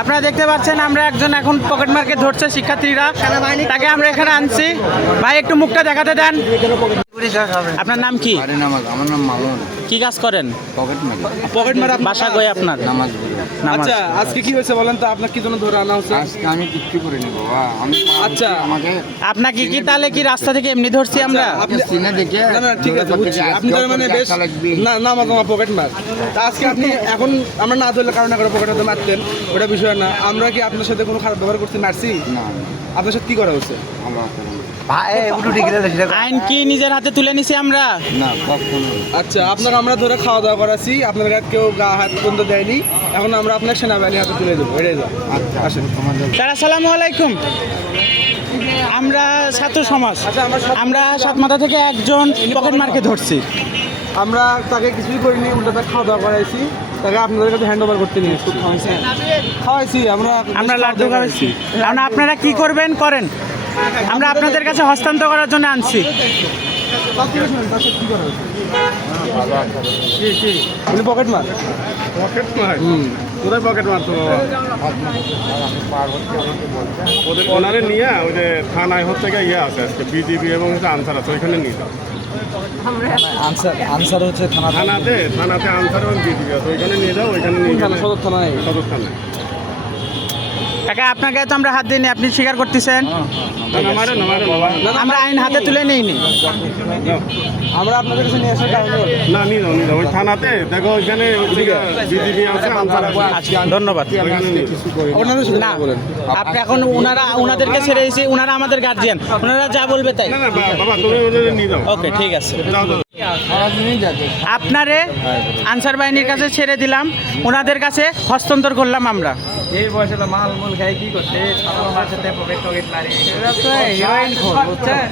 আপনারা দেখতে পাচ্ছেন আমরা একজন এখন পকেট মার্কে ধরছে শিক্ষার্থীরা, তাকে আমরা এখানে আনছি। ভাই একটু মুখটা দেখাতে দেন। আপনার নাম কি? আমার নাম মামুন। কি কাজ করেন? পকেট মার বাসা কই আপনার? নামাজ পড়ি। আচ্ছা, আজকে কি হয়েছে বলেন তো, আপনার কি জন্য ধরে আনা হচ্ছে? আজকে আমি কিচ্ছু করিনি বাবা। আমি আচ্ছা। আমাকে আপনাকে কি তাহলে কি রাস্তা থেকে এমনি ধরছি আমরা? আপনি সিনে দেখে না না ঠিক আছে বুঝছি, আপনি তার মানে বেশ না নামাজ আমার পকেট মার। তা আজকে আপনি এখন আমরা না ধরলে কারণ করে পকেট হাতে মারতেন, ওটা বিষয় না। আমরা কি আপনার সাথে কোনো খারাপ ব্যবহার করতে মারছি? না আপনার সাথে কি করা হচ্ছে? আমার আইন কি নিজের হাতে তুলে নিছি আমরা? না কখনো। আচ্ছা, আপনাকে আমরা ধরে খাওয়া দাওয়া করাছি, আপনার গায়ে কেউ গা হাত পর্যন্ত দেয়নি। এখন আমরা আপনার সেনাবাহিনী হাতে তুলে দেবো, এটাই দাও। আচ্ছা আসেন তোমাদের স্যার আসসালামু আলাইকুম। আমরা ছাত্র সমাজ, আচ্ছা, আমরা সাতমাথা থেকে একজন পকেট মার্কে ধরছি। আমরা তাকে কিছুই করিনি, উল্টো তাকে খাওয়া দাওয়া করাইছি, তাকে আপনাদের কাছে হ্যান্ড ওভার করতে নিয়ে এসেছি। খাওয়াইছি আমরা লাড্ডু খাওয়াইছি। কারণ আপনারা কি করবেন করেন, আমরা আপনাদের কাছে হস্তান্তর করার জন্য আনছি। উনি পকেট মার। পকেট মার? কোথায় পকেট মারতো বাবা? ওদের ওনারে নিয়ে ওই যে থানায় হচ্ছে গিয়ে ইয়ে আছে আজকে বিজিবি এবং হচ্ছে আনসার আছে, ওইখানে নিয়ে যাও। আনসার হচ্ছে থানাতে আনসার এবং বিজিবি আছে, ওইখানে নিয়ে যাও। ওইখানে নিয়ে গেলে সদর থানা নেই। সদর থানায়। কাকা আপনাকে তো আমরা হাত দিইনি, আপনি স্বীকার করতেছেন। না মারে বাবা। আমরা আইন হাতে তুলে নিইনি। যাও। আমরা আপনাদের কাছে নিয়ে আসার কারণে না নিয়ে যাও ওই থানাতে দেখো, ওইখানে বিজিবি আছে আনসার আছে, আচ্ছা, ধন্যবাদ। ওইখানে নিয়ে যাও। আপনাদের সাথে না, বলেন। আপনি এখন ওনাদেরকে ছেড়ে দিয়েছি, ওনারা আমাদের গার্জিয়ান, ওনারা যা বলবে তাই। না বাবা তুমি ওদের নিয়ে যাও। ওকে ঠিক আছে। যাও যাও। সারাদিনই যাচ্ছে। আপনারে আনসার বাহিনীর কাছে ছেড়ে দিলাম, ওনাদের কাছে হস্তান্তর করলাম আমরা। এই বয়সে তো মাল মুল খাই কি করছে, সাধারণ মানুষের পকেট টকেট মারি, এটা তো হিরোইন খোর বুঝছেন।